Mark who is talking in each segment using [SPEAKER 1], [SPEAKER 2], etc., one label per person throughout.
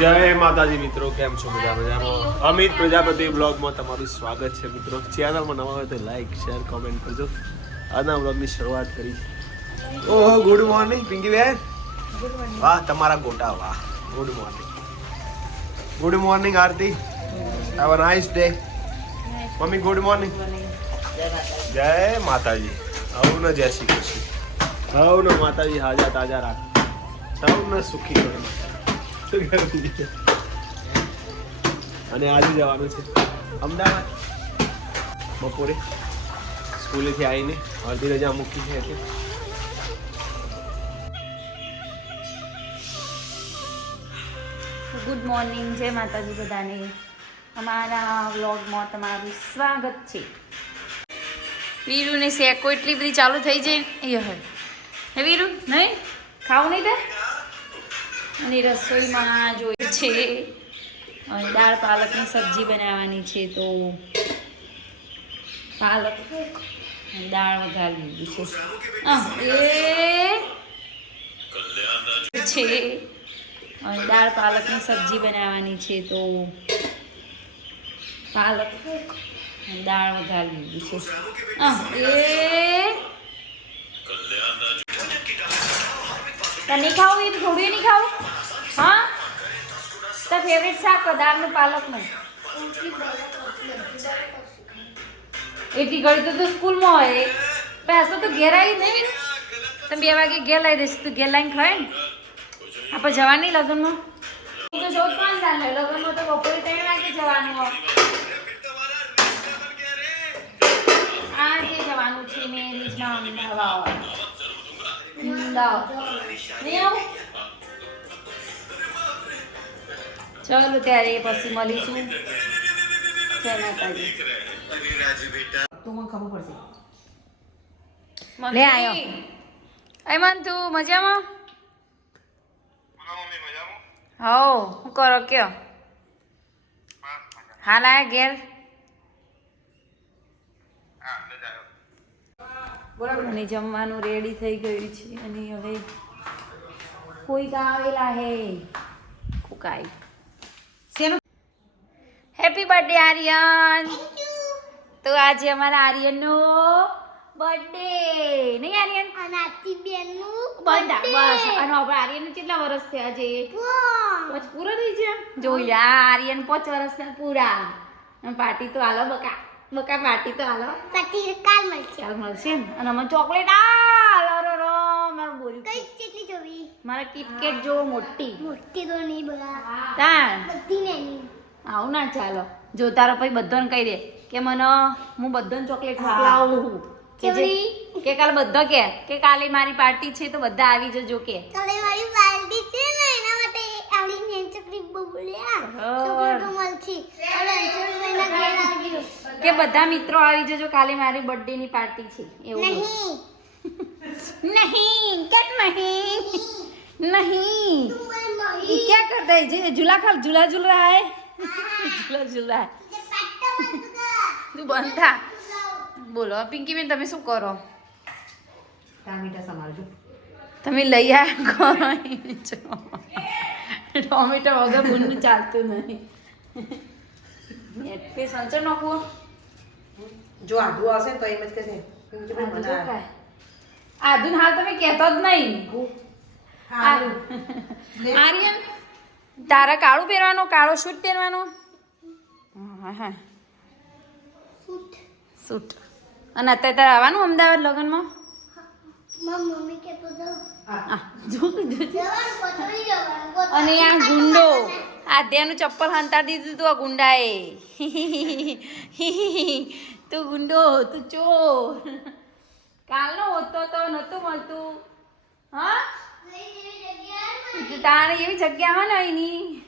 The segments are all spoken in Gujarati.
[SPEAKER 1] જય માતાજી મિત્રો કેમ છો બધા મજામાં? અમિત પ્રજાપતિ બ્લોગમાં તમારું સ્વાગત છે મિત્રો. ચેનલમાં નવા હોય તો લાઈક શેર કોમેન્ટ કરજો. આજના બ્લોગની શરૂઆત કરી છે ઓહો ગુડ મોર્નિંગ પિંકી બેન. વાહ તમારા ગોટા વાહ. Good morning good morning Aarti. Have a nice day mummy good morning જય માતાજી. આવું ને જય શ્રી કૃષ્ણ. સૌને માતાજી હાજા તાજા રાખ. સૌને સુખી કરે શું કરવું છે? અને આજે જવાનું છે અમદાવાદ. બપોરે સ્કૂલેથી આવીને અડધી રજા મૂકી છે એટલે.
[SPEAKER 2] ગુડ મોર્નિંગ જય માતાજી બધાને. અમારા વ્લોગમાં તમારું સ્વાગત છે. વીરુને શેકો એટલી બધી ચાલુ થઈ જાય? એ હવે હે વીરુ નહીં? ખાવું નહીં તે? અને રસોઈમાં જોઈએ છે દાળ પાલકની સબ્જી બનાવવાની છે તો પાલક અને દાળ વઘારી દીધી છે. છે. દાળ પાલકની સબ્જી બનાવવાની છે તો પાલક અને દાળ વઘારી દીધી છે. તને ખાવું એ થોડું નહીં ખાવું હા? તાર ફેવરેટ શાક દાળનું, પાલકનું? એટલી ઘડી તો તું સ્કૂલમાં હોય. પણ તો ઘેર આવી નહીં તમે બે વાગે ઘેર લાવી દઈશ. તું ઘેર લાવીને ખવાય ને? આપણે જવાની લગ્નમાં? તો જવું કોણ ચાલે. લગ્નમાં તો બપોરે ત્રણ વાગે જવાનું હોય. આજે જવાનું છે મેરેજમાં અમદાવાદ. અમદાવાદ. નહીં આવું? ચાલો ત્યારે પછી મળીશું. જય માતાજી.
[SPEAKER 3] તું મને ખબર પડશે.
[SPEAKER 2] લે આયો. અયમન તું મજામાં? હો શું કરો કયો? હાલ આયા ઘેર? અને જમવાનું રેડી થઈ ગયું છે. અને હવે કોઈક આવેલા હે.
[SPEAKER 3] શેનું
[SPEAKER 2] હેપી બર્થડે આર્યન તો આજે અમારા આર્યનનો બર્થડે નહીં આર્યન?
[SPEAKER 4] અનાથી બેનનું
[SPEAKER 2] બર્થડે બસ. અને આપણે આર્યન કેટલા વર્ષ થયા છે? બસ પૂરો થઈ છે જોઈ લે આ આર્યન પાંચ વર્ષના પૂરા. પાર્ટી તો હાલો બકા. બકા પાર્ટી તો હાલો.
[SPEAKER 4] પાર્ટી કાલ મળશે.
[SPEAKER 2] કાલ મળશે ને? અને અમે ચોકલેટ આ રો રો મારું બોલ્યું
[SPEAKER 4] કઈ કેટલી જોવી?
[SPEAKER 2] મારા કિટકેટ જો મોટી.
[SPEAKER 4] મોટી તો નહીં બગા
[SPEAKER 2] તાણ.
[SPEAKER 4] બધી નહીં.
[SPEAKER 2] આવું ના ચાલો. જો તારો પછી બધાને કહી દે કે મને હું બધાને ચોકલેટ મોકલાવું કે જે-
[SPEAKER 4] કેવડી?
[SPEAKER 2] કે કાલે બધા કે કે કાલે મારી પાર્ટી છે તો બધા આવી જજો કે
[SPEAKER 4] કાલે મારી પાર્ટી છે ને એના માટે આવડી નેન ચકરી બોલ્યા
[SPEAKER 2] બરાબર.
[SPEAKER 4] ચોકલેટ મળશે હવે અંચળ મહિના ઘેર આવજો
[SPEAKER 2] કે બધા મિત્રો આવી જજો કાલે મારી બર્થડે ની પાર્ટી છે એવું બોલ.
[SPEAKER 4] નહીં
[SPEAKER 2] નહીં કેમ નહીં નહીં
[SPEAKER 4] તું મને
[SPEAKER 2] ये
[SPEAKER 4] નહીં
[SPEAKER 2] क्या करता है जी झूला खा झूला झूल रहा है લો જુલા
[SPEAKER 4] તું બંધ
[SPEAKER 2] થા બોલો પિંકીબેન તમે શું કરો?
[SPEAKER 3] ટામેટા સમારજો.
[SPEAKER 2] તમે લઈ આવ્યા કરો ટોમેટો વગર ભૂલનું ચાલતું નહીં. એટલે સંચો નાખવું
[SPEAKER 3] જો આધું આવશે તો એમ જ કહેશે
[SPEAKER 2] આધુન હાલ તમે કહેતો જ નહીં. આર્યન? તારા કાળું પહેરવાનો કાળો શૂટ પહેરવાનો? હા હા.
[SPEAKER 4] સૂટ.
[SPEAKER 2] અને અત્યારે તારે આવવાનું અમદાવાદ લગ્નમાં? આ અને આ ગુંડો. આધ્યાનું ચપ્પલ હંતા દીધું તું આ ગુંડાએ. તું ગુંડો તું ચોર. કાલનો હોતો તો નહોતું મળતું. હા? તારે એવી જગ્યા હોય ને એની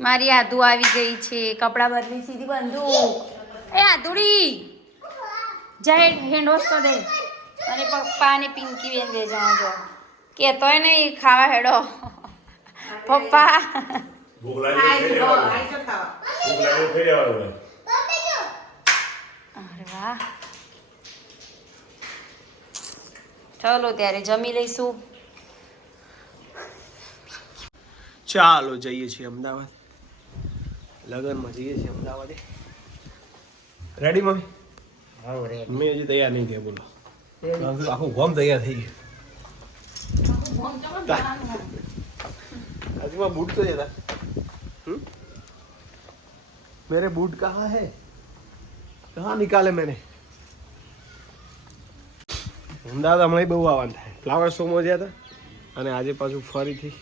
[SPEAKER 2] મારી આદુ આવી ગઈ છે કપડાં બદલી સીધી બંદૂક. એ આદુડી. જય હેન્ડ વોશ કરી દે. અને પપ્પા અને પિંકી બેન દે જણા જો. કહેતોય નહીં ખાવા હેડો. પપ્પા.
[SPEAKER 5] તો તો
[SPEAKER 2] અરે વાહ. ચલો ત્યારે જમી લઈશું.
[SPEAKER 1] ચાલો જઈએ છીએ અમદાવાદ લગનમાં જઈએ છીએ અમદાવાદે રેડી મમ્મી
[SPEAKER 3] હા રે
[SPEAKER 1] મેં હજી તૈયાર નહીં થયા બોલો આખું ગોમ તૈયાર થઈ ગયું आज मैं बूट तो जरा हम्म? मेरे बूट कहाँ है कहाँ निकाले मैंने અમદાવાદ હમણાં બહુ આવવાનું થાય ફ્લાવર શોમાં ગયા હતા અને આજે પાછું ફરીથી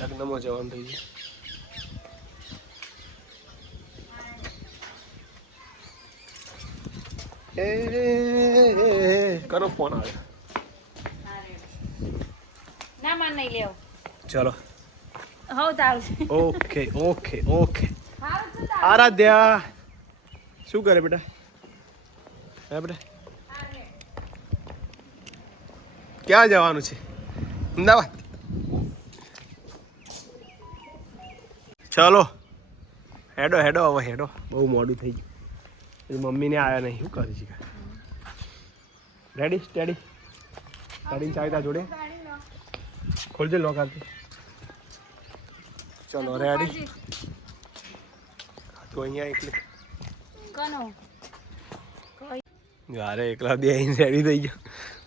[SPEAKER 1] લગ્નમાં જવાનું થઈ ગયું. એ કરો ફોન આવે.
[SPEAKER 2] ના માન નહીં લેવો.
[SPEAKER 1] ચલો.
[SPEAKER 2] હવ તારું
[SPEAKER 1] ઓકે ઓકે ઓકે. આરાધ્યા. શું કરે બેટા? હે બેટા? ક્યાં જવાનું છે? અમદાવાદ? ચલો. હેડો હેડો હવે હેડો. બહુ મોડું થઈ ગયું. મમ્મીને આવ્યા નહીં. શું કરી શકાય રેડી સ્ટેડી ગાડીની ચાવી તા જોડે? ખોલજે લોક આપી ચલો રેડી તો અહીંયા એકલી. અરે એકલા બે રેડી થઈ ગયો.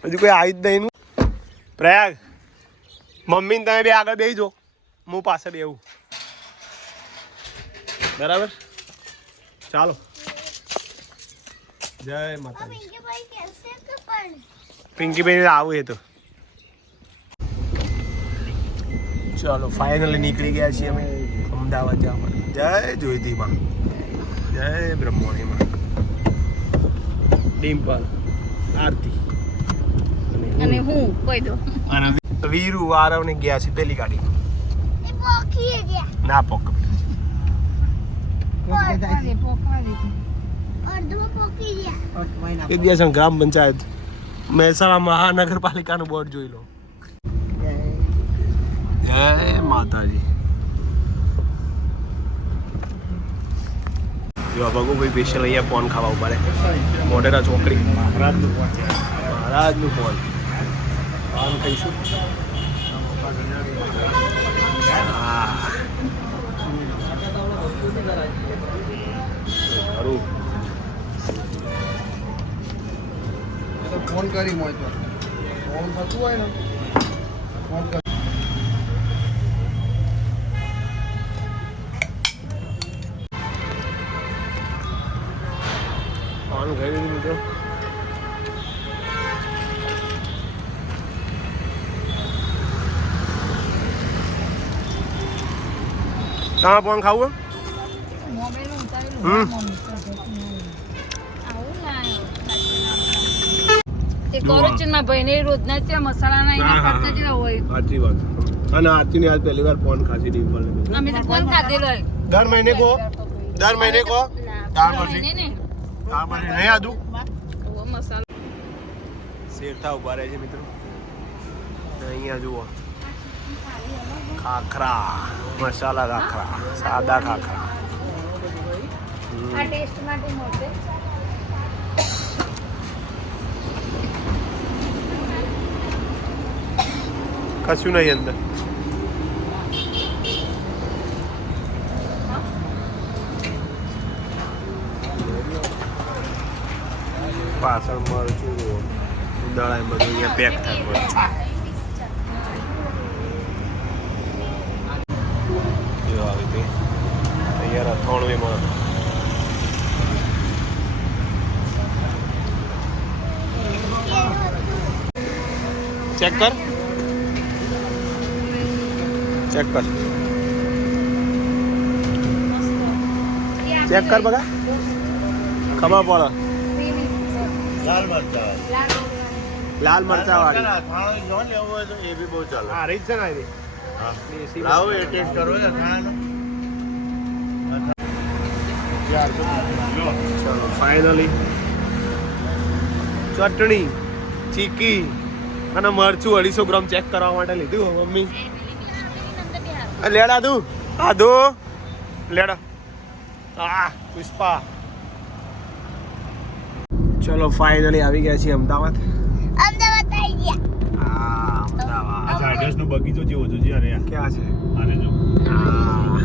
[SPEAKER 1] હજુ કોઈ આવી જ નહીં પ્રયાગ મમ્મીને તમે બે આગળ બેસી જો હું પાસે બેવું બરાબર? ચાલો. જય માતાજી.
[SPEAKER 4] પિંકી ભાઈ કેસે કે પણ.
[SPEAKER 1] પિંકીબેન આવું એ તો. ચાલો ફાઇનલી નીકળી ગયા છીએ અમે અમદાવાદ જવા માટે. જય જોઈતી માં જય બ્રહ્મણીમાં. ડિમ્પલ આરતી.
[SPEAKER 2] અને હું. કોઈ દો.
[SPEAKER 1] અને વીરુ આરવ ને ગયા છે પેલી ગાડી. ના પોક એક દિવસ ગ્રામ પંચાયત મહેસાણા મહાનગરપાલિકાનું બોર્ડ જોઈ લો. જય માતાજી. જો ભગુભાઈ સ્પેશિયલ અહીંયા ફોન ખાવા ઊભા મોઢેરા ચોકડી મહારાજનું ફોન મહારાજનું ફોન ફોન કહીશું હા. ખરું
[SPEAKER 6] ફોન કરી મોય તો. ફોન થતું હોય ને ફોન કરી.
[SPEAKER 1] ફોન કરી દીધું મિત્રો તમારે ફોન ખાવું હમ.
[SPEAKER 2] એ કોરોચનમાં ભાઈને રોજના ત્યાં મસાલાના એના ખર્ચા જેવા હોય.
[SPEAKER 1] સાચી વાત. અને આરતીને આજ પહેલી વાર ફોન ખાસી ડિમ્પલ
[SPEAKER 2] અમે તો ફોન ખાધેલો
[SPEAKER 1] દર મહિને કો દર મહિને કો ચાર
[SPEAKER 2] મહિને ને
[SPEAKER 1] ચાર નહીં આદું.
[SPEAKER 2] મસાલો.
[SPEAKER 1] શેરથા ઊભા રહે છે મિત્રો. અહીંયા જુઓ. ખાખરા. મસાલા ખાખરા. સાદા ખાખરા.
[SPEAKER 2] આ ટેસ્ટ માટે મળશે.
[SPEAKER 1] કશું નહીં અંદર પાછળ મળશું દળાઈ બધું અહીંયા પેક થાય જો આવી તે તૈયાર અથાણુંમાં ચેક કર ચેક કર ચેક કર બગા ખબર પડે
[SPEAKER 5] લાલ મરચા
[SPEAKER 1] લાલ મરચા વાળી
[SPEAKER 5] જો લેવું હોય તો એ બી બહુ ચાલે
[SPEAKER 1] હા રીત છે ને એની
[SPEAKER 5] લાવો એ ટેસ્ટ કરો ને
[SPEAKER 1] ચલો ફાઇનલી ચટણી ચીકી અને મરચું અઢીસો ગ્રામ ચેક કરવા માટે લીધું મમ્મી લેડા તું આદુ લેડા. આ પુષ્પા. ચલો ફાઇનલી આવી ગયા છીએ અમદાવાદ.
[SPEAKER 4] અમદાવાદ આવી ગયા.
[SPEAKER 1] આ અમદાવાદ.
[SPEAKER 5] નો બગીચો જેવો જોઈએ જ્યારે આ
[SPEAKER 1] ક્યાં છે?
[SPEAKER 5] આને જો.
[SPEAKER 1] આ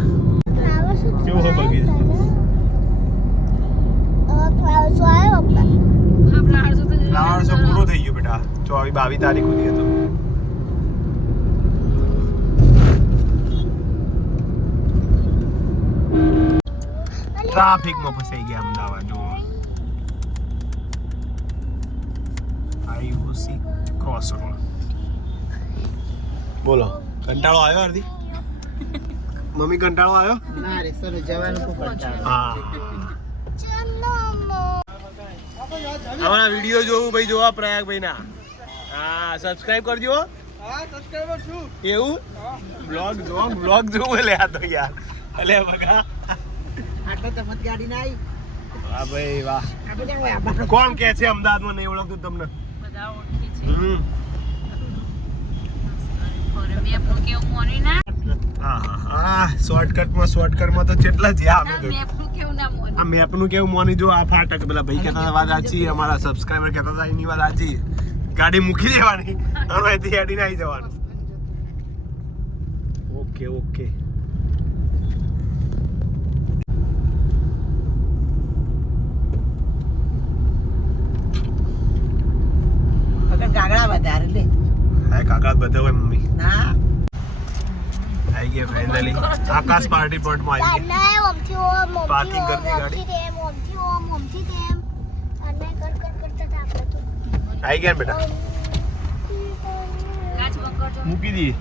[SPEAKER 5] કેવો બગીચો?
[SPEAKER 4] ફ્લાવર
[SPEAKER 2] હા શો
[SPEAKER 1] પૂરો થઈ ગયો બેટા. ચોવીસ બાવીસ તારીખ સુધી હતો. ટ્રાફિકમાં ફસાઈ ગયા અમદાવાદ જો આઈઓસી ક્રોસ રોડ બોલો. કંટાળો આવ્યો અર્ધી મમ્મી કંટાળો આવ્યો?
[SPEAKER 3] ના રે સર જવાનું ખૂબ કંટાળો.
[SPEAKER 1] હા. અમારા વીડિયો જોવું ભાઈ જોવા પ્રયાગભાઈ ના હા સબસ્ક્રાઇબ કરજો.
[SPEAKER 6] હા સબસ્ક્રાઈબર છું.
[SPEAKER 1] એવું? બ્લોગ જો બ્લોગ જોવું લે આ તો યાર. અલે બગા.
[SPEAKER 3] ચમત ગાડી ના આવી.
[SPEAKER 1] વાહ ભાઈ વાહ? કોણ કે છે અમદાવાદમાં નહીં ઓળખતું તમને?
[SPEAKER 2] બધા ઓળખી છે.
[SPEAKER 1] હમ.
[SPEAKER 2] ફોરે મેપનું કેવું મોની
[SPEAKER 1] શોર્ટકટમાં શોર્ટકટમાં તો કેટલા આ મેપનું કેવું જો આ ફાટક પેલા ભાઈ કહેતા હતા વાત સાચી અમારા સબસ્ક્રાઇબર કહેતા હતા એની વાત સાચી. ગાડી મૂકી દેવાની. અને અહીંથી હેડીને આવી જવાનું. ઓકે ઓકે
[SPEAKER 3] વગર ગાગડા વધારે લે
[SPEAKER 1] હા કાકા બધા હોય મમ્મી.
[SPEAKER 3] ના.
[SPEAKER 1] આવી ગયા ફાઇનલી આકાશ પાર્ટી પ્લોટમાં આવી ગયા.
[SPEAKER 4] ઓમ,
[SPEAKER 1] કરતી ગાડી? આવી ગયા બેટા? મૂકી દઈએ.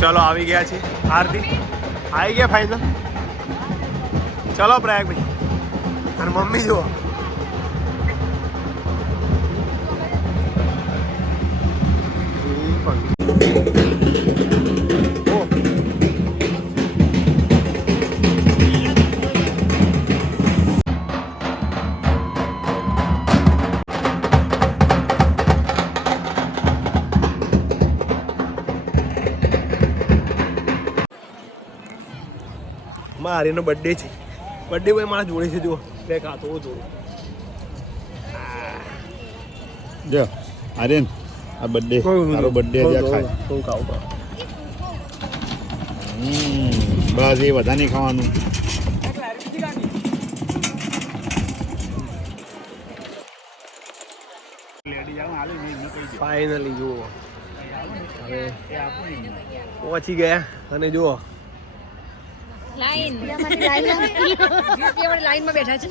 [SPEAKER 1] ચલો આવી ગયા છે આરતી આવી ગયા ફાઇનલ ચલો પ્રયાગભાઈ. અને મમ્મી જુઓ. મારીનો બર્થડે છે. બર્થડે ભાઈ મારા જોડે છે જો બે ખાતો જોડું.
[SPEAKER 5] જો આર્યન આ બર્થડે તારો બર્થડે આજે ખાય
[SPEAKER 1] હું ખાવું
[SPEAKER 5] બસ એ બધા નહીં ખાવાનું.
[SPEAKER 1] ફાઇનલી જુઓ. હવે પહોંચી ગયા. અને જુઓ
[SPEAKER 2] લાઈનમાં બેઠા છે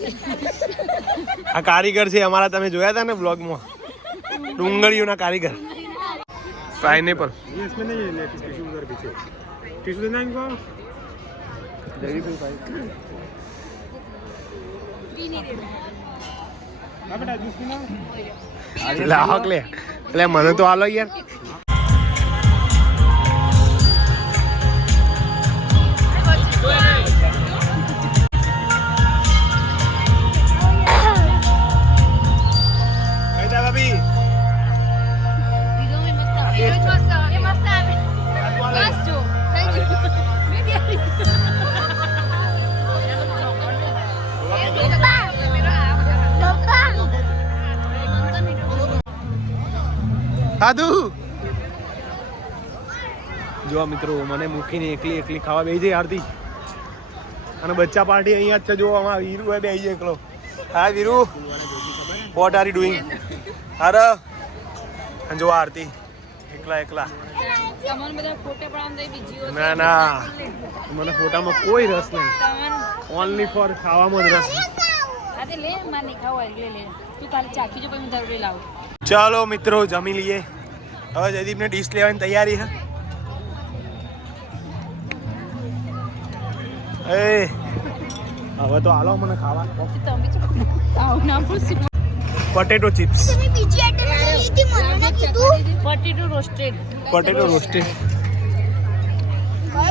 [SPEAKER 1] આ કારીગર છે અમારા તમે જોયા હતા ને બ્લોગમાં ડુંગળીઓના કારીગર. ફાઈને પર. એટલે લે. એટલે મને તો આલો યાર. સાધુ જોવા મિત્રો મને મૂકીને એકલી એકલી ખાવા બેસી જઈ આરતી. અને બચ્ચા પાર્ટી અહીંયા જ છે જો આમાં વીરુ હે બેસી જાય એકલો. હા Veeru. What are you doing અરે અને જો આરતી એકલા એકલા. ના ના. મને ફોટામાં કોઈ રસ નહીં. ઓનલી ફોર ખાવામાં જ રસ.
[SPEAKER 2] લે માર નહીં ખાવા એટલે લે તું કાલે ચાખી જો પછી હું તારું લાવું.
[SPEAKER 1] ચાલો મિત્રો જમી લઈએ. હવે જયદીપને ડીશ લેવાની તૈયારી છે. એ. હવે તો આલો મને ખાવા.
[SPEAKER 4] Potato
[SPEAKER 2] chips potato
[SPEAKER 1] roasted potato
[SPEAKER 4] roasted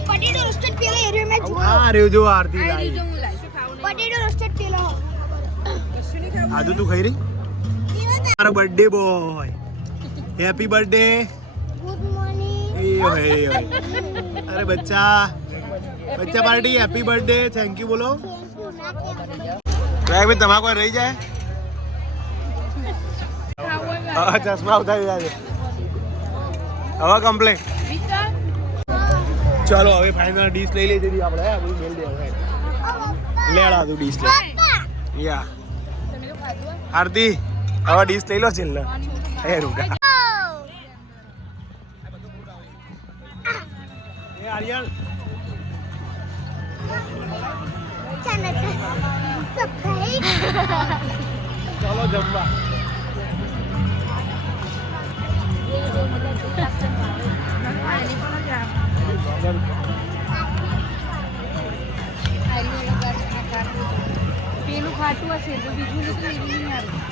[SPEAKER 4] potato roasted પેલા એરિયા મેં જોયો
[SPEAKER 1] આ રહ્યો જો આરતી લાઈ
[SPEAKER 4] પટેટો રોસ્ટેડ પેલો.
[SPEAKER 1] આજુ તું ખાઈ રહી? મારો birthday boy happy birthday
[SPEAKER 4] good morning
[SPEAKER 1] એ હોય એ હોય અરે બચ્ચા બચ્ચા party happy birthday thank you બોલો ભાઈ તમારા કોઈ રહી જાય હા ચશ્મા ઉતારી જાય હવે કમ્પ્લેટ ચાલો હવે ફાઇનલ ડીશ લઈ લીધી હતી આપણે હે બધું મેળ દે હવે લેડા તું ડીશ લે યા આરતી હવે ડીશ લઈ લો છેલ્લે. રૂકા એ આર્યન
[SPEAKER 4] ચાલો
[SPEAKER 1] જમવા.
[SPEAKER 2] પેલું ખાટું હશે તો બીજું નહીં આવે.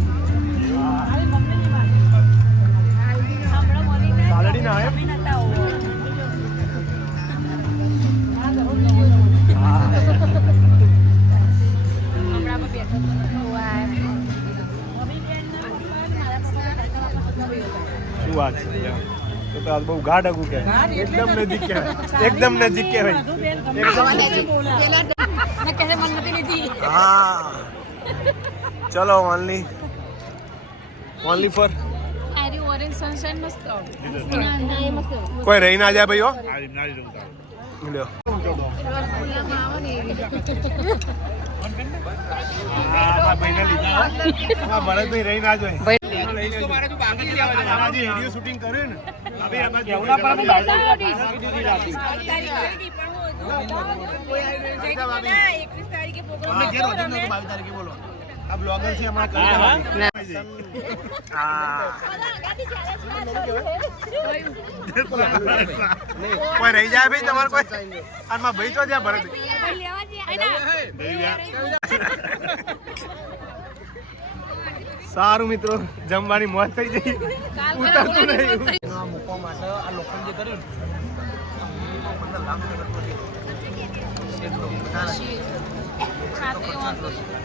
[SPEAKER 1] તો તો બહુ ગાઢ અગું કે એકદમ નજીક કહેવાય. એકદમ નજીક કહેવાય.
[SPEAKER 2] મેં કહે મન
[SPEAKER 1] હા. ચલો ઓનલી. Only for. કોઈ રહી ના જાય
[SPEAKER 5] રહું તારું.
[SPEAKER 1] લ્યો. છે કોઈ રહી જાય ભાઈ તમારે કોઈ આમાં ભાઈ તો ત્યાં ભરત? સારું મિત્રો જમવાની મોજ થઈ ગઈ. ઉતરતું નહીં.
[SPEAKER 3] મૂકવા માટે આ લોખંડ જે કર્યું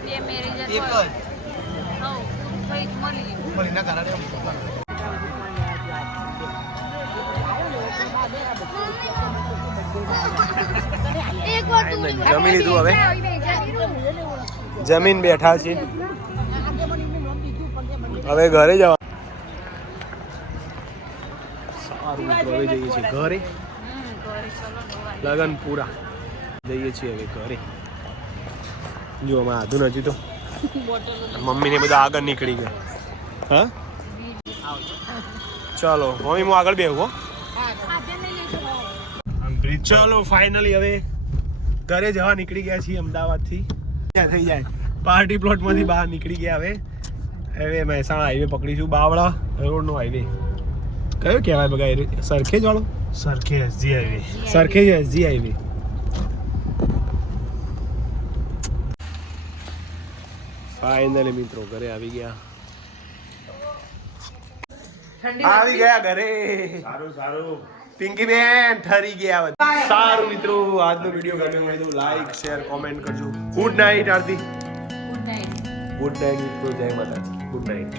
[SPEAKER 2] બે મેરેજ
[SPEAKER 3] એક
[SPEAKER 1] જમીન બેઠા છીએ હવે ઘરે જવા. સારું હવે જઈએ છીએ ઘરે. લગન પૂરા. જઈએ છીએ હવે ઘરે. જો અમે આધુ નથી તો. મમ્મી ને બધા આગળ નીકળી ગયા. હા? ચાલો મમ્મી હું આગળ બેહું ચાલો ચલો ફાઇનલી હવે ઘરે જવા નીકળી ગયા છીએ અમદાવાદથી. થઈ જાય? પાર્ટી પ્લોટમાંથી બહાર નીકળી ગયા હવે. હવે મહેસાણા હાઈવે પકડીશું. બાવળા રોડનો હાઈવે કયો કહેવાય બગા? સરખેજ વાળો?
[SPEAKER 6] સરખે SG highway
[SPEAKER 1] Sarkhej SG highway finally મિત્રો ઘરે આવી ગયા. આવી ગયા ઘરે.
[SPEAKER 5] સારું સારું.
[SPEAKER 1] પિંકી બેન ઠરી ગયા બધા. સારું મિત્રો આજનો વીડિયો ગમ્યો હોય તો લાઈક શેર કોમેન્ટ કરજો. Good night Aarti
[SPEAKER 2] good night
[SPEAKER 1] good night મિત્રો. જય માતાજી. Good night